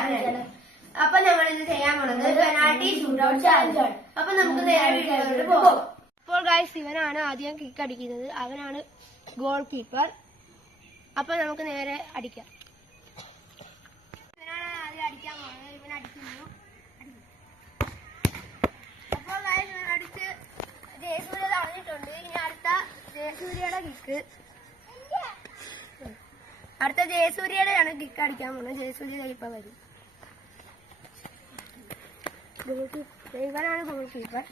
Channel. അപ്പൊ നമ്മൾ ഇന്ന് ചെയ്യാൻ പോണത് പെനാൽറ്റി ഷൂട്ടൗട്ട് ചാലഞ്ച് ആണ്. അപ്പൊ നമുക്ക് നേരെ വീഡിയോയിലോട്ട് പോകാം. അപ്പോൾ ഗൈസ് ഇവനാണ് ആദ്യം കിക്ക് അടിക്കുന്നത്, അവനാണ് ഗോൾ കീപ്പർ. അപ്പൊ നമുക്ക് നേരെ അടിക്കാം. ഇവനാണ് ആദ്യം അടിക്കാൻ പോകുന്നത്, ഇവൻ അടിക്കുന്നു. അപ്പോൾ ഗൈസ് ഇവൻ അടിച്ച് ജയസൂര്യ തടഞ്ഞിട്ടുണ്ട്. ഇനി അടുത്ത ജയസൂര്യയുടെ കിക്ക്, അടുത്ത ജയസൂര്യയുടെയാണ് കിക്ക് അടിക്കാൻ പോകുന്നത്. ജയസൂര്യ ഇപ്പൊ വരും. ഇവനാണ് ഗോൾ കീപ്പർ.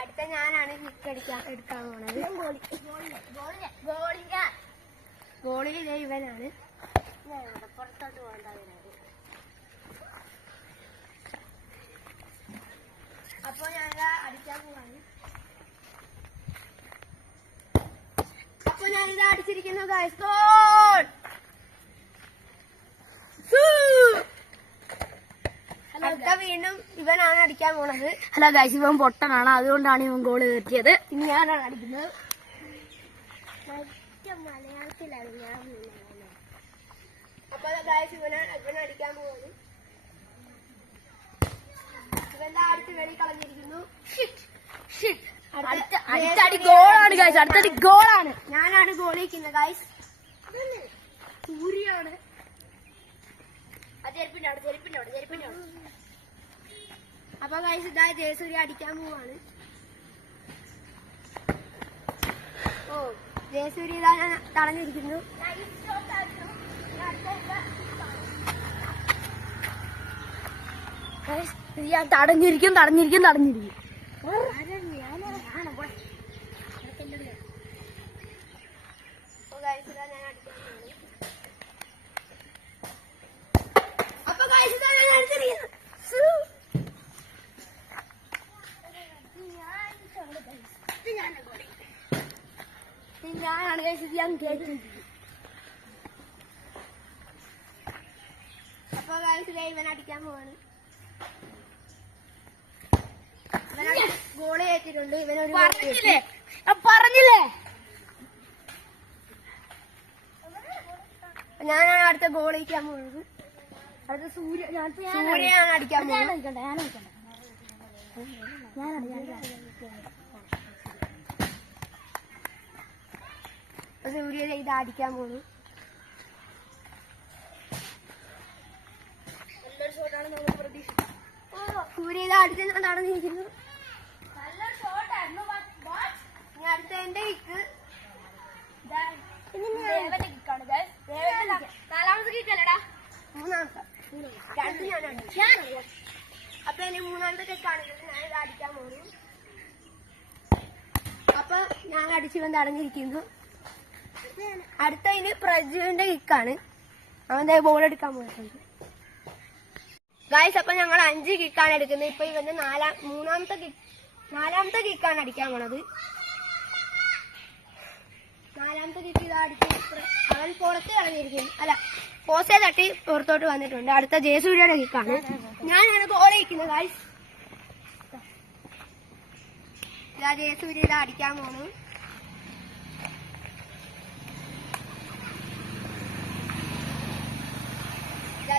അടുത്ത ഞാനാണ് കിക്ക് എടുക്കാൻ പോണത്. ഗോളിൽ ഇവനാണ്. പുറത്തോട്ട് പോകേണ്ടവനാണ്. അപ്പൊ ഞാൻ അടിക്കാൻ പോവാണ്. അപ്പൊ ഞാനിത് അടിച്ചിരിക്കുന്നു ഗൈസ്. ഗോൾ! അടുത്ത വീണ്ടും ഇവനാണ് അടിക്കാൻ പോണത്. ഹലോ ഗൈസ്, ഇവൻ പൊട്ടനാണ്, അതുകൊണ്ടാണ് ഇവൻ ഗോള് കയറ്റിയത്. ഇനി ഞാനാണ് അടിക്കുന്നത്. മലയാളത്തിലാണ് ഞാൻ. അപ്പൊ ഗൈസ് ഇവൻ അടിക്കാൻ പോകുന്നു. ഇവന്റെ അടുത്ത് വെളി കളഞ്ഞിരിക്കുന്നു. അടുത്തടി ഗോളാണ് ഗൈസ്, അടുത്തടി ഗോളാണ്. ഞാനാണ് ഗോളിക്കുന്നത് ഗൈസ്. സൂര്യാണ്. അപ്പൊ ഗൈസ് ഇതാ ജയസൂര്യ അടിക്കാൻ പോവാണ്. ഓ, ജയസൂര്യ ഇതാ ഞാൻ തടഞ്ഞിരിക്കുന്നു. ഞാൻ തടഞ്ഞിരിക്കും. അപ്പൊ ഗൈസ് ഇതാ ഞാൻ അടിച്ചിരിക്കുന്നു. ഞാനാണ് ഗൈസ്, ഞാൻ കേട്ടിട്ടുണ്ട്. അപ്പൊ ഗൈസ് ഇവൻ അടിക്കാൻ പോവാണ്. ഗോള് കയറ്റിട്ടുണ്ട്. ഇവനൊരു പറഞ്ഞില്ലേ ഞാനാണ് അടുത്ത ഗോൾ അടിക്കാൻ പോകുന്നത്. അടുത്ത സൂര്യയാണ് അടിക്കാൻ പോകുന്നത്. സൂര്യ ഇത് അടിക്കാൻ പോകുന്നു. നല്ലൊരു ഷോട്ടാണ് നമ്മൾ പ്രതീക്ഷിച്ചത്. സൂര്യ ഇത് അടിച്ച് നടന്നിരിക്കുന്നു. ഇനി അടുത്ത എന്റെ കിക്ക്. നാലാമത്തെ കിക്കല്ലടാ, മൂന്നാമത്തെ. രണ്ട് ഞാനാണ്. അപ്പൊ ഇനി മൂന്നാമത്തെ കിക്കാണ്. ഞാൻ ഇത് അടിക്കാൻ പോകുന്നു. അപ്പൊ ഞാൻ അടിച്ചിവൻ തടഞ്ഞിരിക്കുന്നു. അടുത്ത ഇനി പ്രജുവിന്റെ കിക്കാണ്. അവന്റെ ബോൾ എടുക്കാൻ പോയിട്ടുണ്ട് ഗൈസ്. അപ്പൊ ഞങ്ങൾ 5 കിക്കാണ് എടുക്കുന്നത്. ഇപ്പൊ ഇവന്റെ നാലാമത്തെ കിക്കാണ് അടിക്കാൻ പോണത്. നാലാമത്തെ കിക്ക് ഇതാ അടിച്ച് അവൻ പുറത്ത് കളഞ്ഞിരിക്കുന്നു. അല്ല, പോസ്റ്റേ തട്ടി പുറത്തോട്ട് വന്നിട്ടുണ്ട്. അടുത്ത ജയസൂര്യയുടെ കിക്കാണ്. ഞാനാണ് ബോൾ അടിക്കുന്നത് ഗൈസ്. ഇതാ ജയസൂര്യ ഇതാ അടിക്കാൻ പോണു.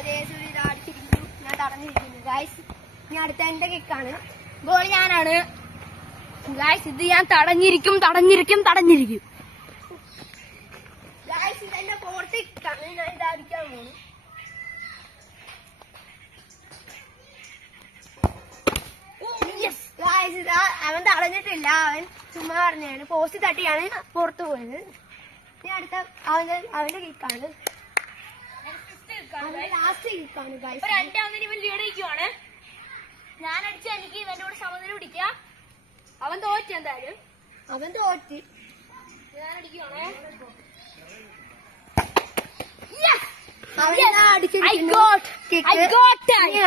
ജയസൂര്യ ഇതാ അടിച്ചിരിക്കുന്നു. ഞാൻ തടഞ്ഞിരിക്കുന്നു ഗൈസ്. ഇനി അടുത്ത എന്റെ കിക്കാണ്. ഗോൾ ഞാനാണ് ഗൈസ്. ഇത് ഞാൻ തടഞ്ഞിരിക്കും. ഗൈസ് ഇതെന്റെ ഫോർത്ത് കിക്കാണ്. ഞാൻ ഇത് അടിക്കാൻ പോകുന്നു. ഗൈസ് ഇതാ അവൻ തടഞ്ഞിട്ടില്ല. അവൻ ചുമ്മാ പറഞ്ഞാണ്. പോസ്റ്റ് തട്ടിയാണ് പുറത്തു പോയത്. ഇനി അടുത്ത അവന്റെ കിക്കാണ്. Last കിക്കാണ് guys. 2-1 ഇവൻ ലീഡ് ചെയ്യാണ്. ഞാൻ അടിച്ച എനിക്ക് ഇവന്റെ കൂടെ സമനില പിടിക്കുക. അവൻ തോറ്റ്. എന്തായാലും അവൻ തോറ്റ്. ഞാൻ അടിക്കുവാണേ.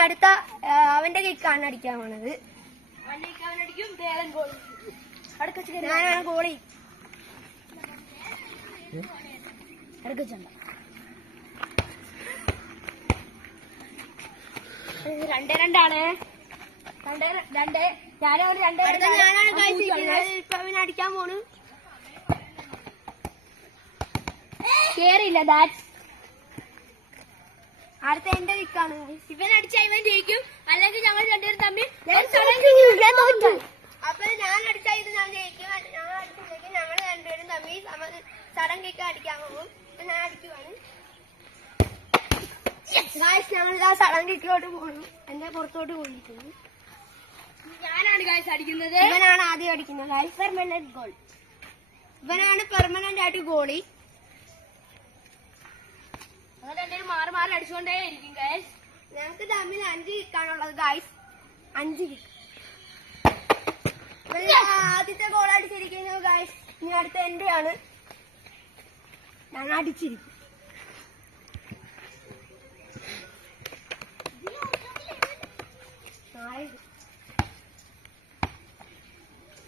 അടുത്ത അവന്റെ കിക്കാണ് അടിക്കാൻ പോണത്. ഞാനാണ് ഗോളി. എടുക്കച്ചണ്ട 2-2 അടുത്ത ഞാനാണ് guys ഇരിക്കുന്നത്. ഇപ്പൊ അവന് അടിക്കാൻ പോണു. കേറിയില്ല ദാറ്റ്. അടുത്ത എന്റെ കിക്കാണ്. ഇവൻ അടിച്ച ഇവൻ ജയിക്കും, അല്ലെങ്കിൽ ഞങ്ങൾ രണ്ടുപേരും തമ്മിൽ അപ്പൊ ഞാൻ അടിച്ച ഇത് ഞാൻ ജയിക്കും. ഞാൻ അടിച്ചില്ലെങ്കിൽ ഞങ്ങൾ രണ്ടുപേരും തമ്മിൽ സഡൻ കിക്ക് അടിക്കാൻ പോകും. അപ്പൊ ഞാൻ അടിക്കുവാണ്. ഗായ്സ് ഞങ്ങളിതാ സഡൻ കിക്കിലോട്ട് പോകണം. എന്റെ പുറത്തോട്ട് പോയിട്ടുണ്ട്. ഞാനാണ് ഗായ്സ് അടിക്കുന്നത്. ഇവനാണ് ആദ്യം അടിക്കുന്നത്. Guys permanent goal. ഇവനാണ് പെർമനന്റ് ആയിട്ട് ഗോളി. ഞങ്ങൾ രണ്ടുപേരും മാറി മാറി അടിച്ചുകൊണ്ടേ ഇരിക്കും ഗായ്സ്. ഞങ്ങൾക്ക് തമ്മിൽ 5 കിക്കാണുള്ളത് ഗായ്സ്. 5 കിക്ക്. ആദ്യത്തെ ഗോൾ അടിച്ചിരിക്കുന്നു ഗായ്സ്. ഇനി അടുത്ത എന്റെയാണ്. ഞാൻ അടിച്ചിരിക്കും.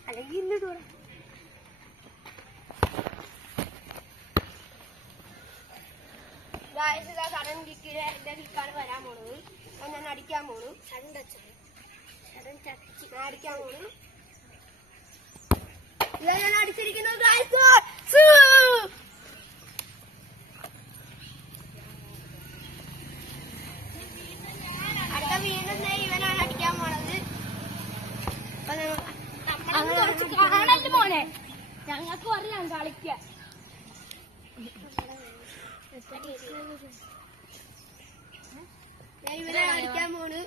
അല്ലെങ്കിൽ ഇന്നിട്ട് ഗായ്സ് ഇതാ സഡൻ കിക്കില് എന്റെ കിക്കാണ് വരാൻ പോണത്. അപ്പൊ ഞാൻ അടിക്കാൻ പോണു. ഞാൻ അടിക്കാൻ പോണു. ഇതാ ഞാൻ അടിച്ചിരിക്കുന്നു ഗായ്സ്. അടുത്ത വീണ്ടും ഇവനാണ് അടിക്കാൻ പോണത്. കാണല്ലേ മോനെ, ഞങ്ങൾക്കും അറിയാം കളിക്കാൻ. ഞാൻ ഇവനാണ് അടിക്കാൻ പോണ്.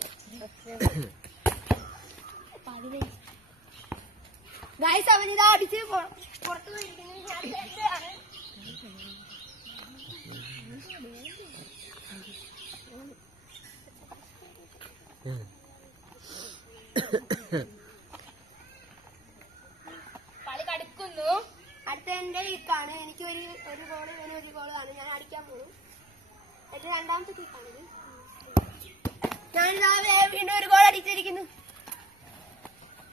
ഗായ്സ് അവനിതാ അടിച്ച് പുറത്തു പോയിരിക്കുന്നു. കളി കടുക്കുന്നു. അടുത്ത എന്റെ കിക്കാണ്. എനിക്ക് ഒരു ഗോള് ഇവന് ഒരു ഗോളാണ്. ഞാൻ അടിക്കാൻ പോകും. എന്റെ രണ്ടാമത്തെ കിക്കാണ്. ഞാനിതാ വീണ്ടും ഒരു ഗോൾ അടിച്ചിരിക്കുന്നു.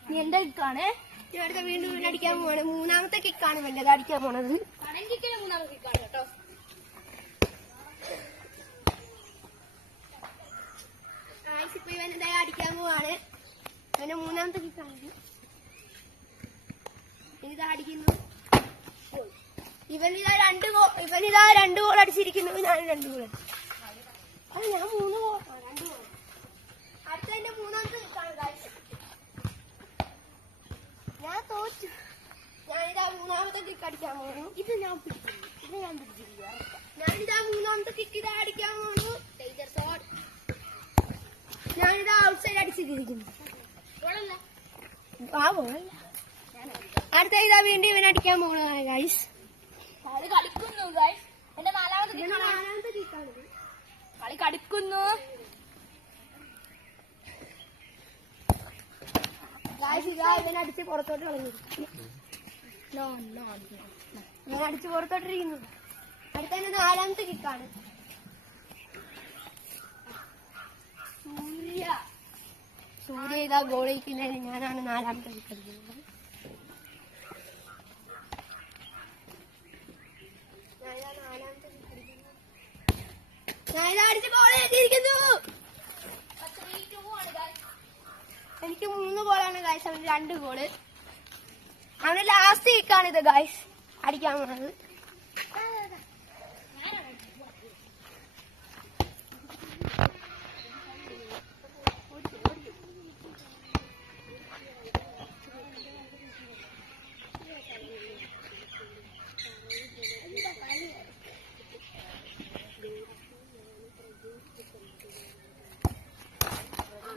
നീ എന്റെ കിക്കാണ്. ഞാൻ അടുത്ത വീണ്ടും ഇവൻ അടിക്കാൻ പോവാണ്. മൂന്നാമത്തെ കിക്കാണ് ഇവന്റേത് അടിക്കാൻ പോണത്. കടൻ കിക്കിന് മൂന്നാമത്തെ കിക്കാണ് കേട്ടോ. ഇപ്പൊ ഇവൻ എന്താ അടിക്കാൻ പോവാണ്. ഇവന്റെ മൂന്നാമത്തെ കിക്കാണ്. ഇതാ അടിക്കുന്നു. ഇവനിതാ രണ്ട് ഗോൾ അടിച്ചിരിക്കുന്നു. ഞാൻ 2 ഗോൾ അടിച്ചു. അത് ഞാൻ 3 ഗോൾ 2 ഗോൾ. അടുത്ത എന്റെ മൂന്നാമത്തെ കിക്കാണ് ഗായ്സ്. ഞാൻ തോറ്റു. ഞാനിതാ മൂന്നാമത്തെ കിക്ക് അടിക്കാൻ പോകുന്നു. ഇത് ഞാൻ പിടിച്ചില്ല. ഞാനിതാ മൂന്നാമത്തെ കിക്ക് ഇതാ അടിക്കാൻ പോകുന്നു. Danger shot. ഞാനിതാ ഔട്ട് സൈഡ് അടിച്ചിരിക്കുന്നു. ഗോളല്ല. ആ ഗോളല്ല. അടുത്ത ഇതാ വീണ്ടും ഇവൻ അടിക്കാൻ പോകുന്നതാണ് ഗൈസ്. കളി കളിക്കുന്നു ഗൈസ്. എന്റെ നാലാമത്തെ കിക്കാണ്. കളി കളിക്കുന്നു. ഗൈസ് ഇതാ ഇവൻ അടിച്ച് പുറത്തോട്ട് കളഞ്ഞിരിക്കുന്നു. ഞാൻ അടിച്ച് പുറത്തോട്ടിരിക്കുന്നു. അടുത്ത എന്റെ 4ാമത്തെ കിക്കാണ്. സൂര്യ ഇതാ ഗോൾ അടിക്കുന്നതിന് ഞാനാണ് 4ാമത്തെ കിക്ക് അടിക്കുന്നത്. ഞാനിതാ അടിച്ച് ഗോൾ അടിച്ചിരിക്കുന്നു. എനിക്ക് 3 ഗോളാണ് ഗായ്സ്. അവന് 2 ഗോള്. അവന് ലാസ്റ്റ് കിക്കാണിത് ഗായ്സ് അടിക്കാൻ പോണത്.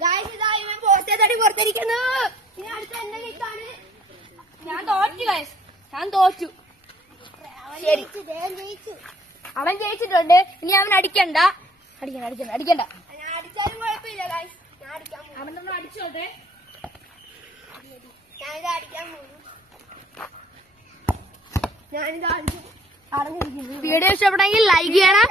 ഗായ്സ് ഇതാ ഇവൻ പോസ്റ്റേ തടി പുറത്തിരിക്കുന്നു. ഇനി അടുത്ത എന്റെ കിക്കാണ്. ഞാൻ തോറ്റു ഗൈസ്. ഞാൻ തോറ്റു. ശരി, അവൻ ജയിച്ചിട്ടുണ്ട്. ഇനി അവൻ അടിക്കണ്ട. അടിക്കണ്ട. ഞാൻ അടിച്ചാലും കുഴപ്പമില്ല ഗായ്സ്. ഞാൻ അടിക്കാൻ പോകും. അവൻ നമ്മൾ അടിച്ചോട്ടെ. ഞാനിത് അടിക്കാൻ പോകുന്നു. ഞാനിത് അടിച്ചു അറിഞ്ഞിരിക്കുന്നു. വീഡിയോ ഇഷ്ടപ്പെട്ടെങ്കിൽ ലൈക്ക് ചെയ്യണം,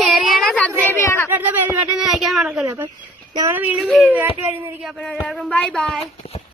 ഷെയർ ചെയ്യണം, സബ്സ്ക്രൈബ് ചെയ്യണം. അടുത്ത ബെൽ ബട്ടൺ കഴിക്കാൻ മറക്കല്ലോ. അപ്പം ഞങ്ങൾ വീണ്ടും വീഡിയോ ആയിട്ട് വരുന്നിരിക്കും. അപ്പം എല്ലാവർക്കും ബൈ ബൈ.